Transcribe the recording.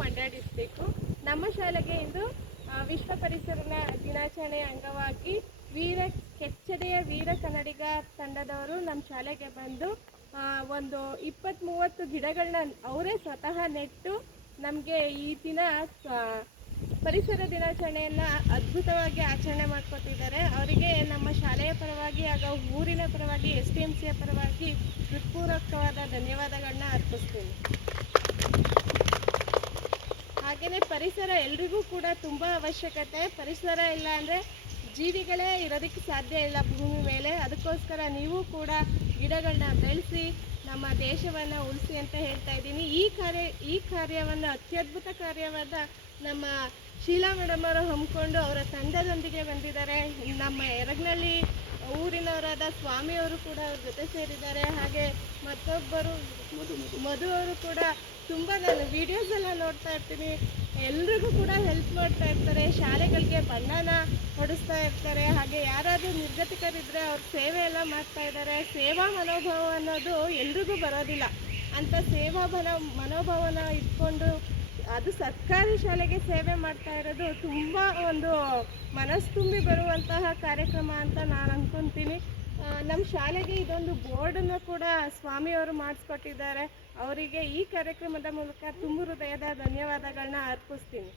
Mandya district. ನಮ್ಮ ಶಾಲೆಗೆ ಇಂದು ವಿಶ್ವ ಪರಿಸರ ದಿನಾಚರಣೆ ಅಂಗವಾಗಿ ಕೆಚ್ಚೆದೆಯ ವೀರ ಕನ್ನಡಿಗ ತಂಡದವರು ನಮ್ಮ ಶಾಲೆಗೆ ಬಂದು ಒಂದು 20-30 ಗಿಡಗಳನ್ನ ಅವರೇ ಸ್ವತಃ ನೆಟ್ಟು ನಮಗೆ ಈ ದಿನ ಪರಿಸರ ದಿನಾಚರಣೆಯನ್ನು ಅದ್ಭುತವಾಗಿ ಆಚರಣೆ ಮಾಡ್ಕೊತಿದ್ದಾರೆ. ಅವರಿಗೆ ನಮ್ಮ ಶಾಲೆಯ ಪರವಾಗಿ ಹಾಗೂ ಊರಿನ ಪರವಾಗಿ STMCಯ ಪರವಾಗಿ ಹೃತ್ಪೂರ್ವಕವಾದ ಧನ್ಯವಾದಗಳನ್ನ ಅರ್ಪಿಸ್ತೀನಿ. ಹಾಗೆಯೇ ಪರಿಸರ ಎಲ್ರಿಗೂ ಕೂಡ ತುಂಬ ಅವಶ್ಯಕತೆ. ಪರಿಸರ ಇಲ್ಲ ಅಂದರೆ ಜೀವಿಗಳೇ ಇರೋದಕ್ಕೆ ಸಾಧ್ಯ ಇಲ್ಲ ಭೂಮಿ ಮೇಲೆ. ಅದಕ್ಕೋಸ್ಕರ ನೀವು ಕೂಡ ಗಿಡಗಳನ್ನ ಬೆಳೆಸಿ ನಮ್ಮ ದೇಶವನ್ನು ಉಳಿಸಿ ಅಂತ ಹೇಳ್ತಾ ಇದ್ದೀನಿ. ಈ ಕಾರ್ಯವನ್ನು ಅತ್ಯದ್ಭುತ ಕಾರ್ಯವಾದ ನಮ್ಮ ಶೀಲಾ ಮೇಡಮ್ ಅವರು ಹಮ್ಮಿಕೊಂಡು ಅವರ ತಂಡದೊಂದಿಗೆ ಬಂದಿದ್ದಾರೆ. ನಮ್ಮ ಯರಗನಹಳ್ಳಿ ಊರಿನವರಾದ ಸ್ವಾಮಿಯವರು ಕೂಡ ಅವ್ರ ಜೊತೆ ಸೇರಿದ್ದಾರೆ. ಹಾಗೆ ಮತ್ತೊಬ್ಬರು ಮಧು ಅವರು ಕೂಡ ತುಂಬ ನಾನು ವೀಡಿಯೋಸ್ ಎಲ್ಲ ನೋಡ್ತಾ ಇರ್ತೀನಿ. ಎಲ್ರಿಗೂ ಕೂಡ ಹೆಲ್ಪ್ ಮಾಡ್ತಾ ಇರ್ತಾರೆ. ಶಾಲೆಗಳಿಗೆ ಬಣ್ಣನ ಹೊಡಿಸ್ತಾ ಇರ್ತಾರೆ. ಹಾಗೆ ಯಾರಾದರೂ ನಿರ್ಗತಿಕರಿದ್ದರೆ ಅವ್ರ ಸೇವೆ ಎಲ್ಲ ಮಾಡ್ತಾ ಇದ್ದಾರೆ. ಸೇವಾ ಮನೋಭಾವ ಅನ್ನೋದು ಎಲ್ರಿಗೂ ಬರೋದಿಲ್ಲ. ಅಂಥ ಸೇವಾ ಮನೋಭಾವನ ಇಟ್ಕೊಂಡು ಅದು ಸರ್ಕಾರಿ ಶಾಲೆಗೆ ಸೇವೆ ಮಾಡ್ತಾ ಇರೋದು ತುಂಬ ಒಂದು ಮನಸ್ಸು ತುಂಬಿ ಬರುವಂತಹ ಕಾರ್ಯಕ್ರಮ ಅಂತ ನಾನು ಅಂದ್ಕೊತೀನಿ. ನಮ್ಮ ಶಾಲೆಗೆ ಇದೊಂದು ಬೋರ್ಡನ್ನು ಕೂಡ ಸ್ವಾಮಿಯವರು ಮಾಡಿಸ್ಕೊಟ್ಟಿದ್ದಾರೆ. ಅವರಿಗೆ ಈ ಕಾರ್ಯಕ್ರಮದ ಮೂಲಕ ತುಂಬ ಹೃದಯದ ಧನ್ಯವಾದಗಳನ್ನ ಅರ್ಪಿಸ್ತೀನಿ.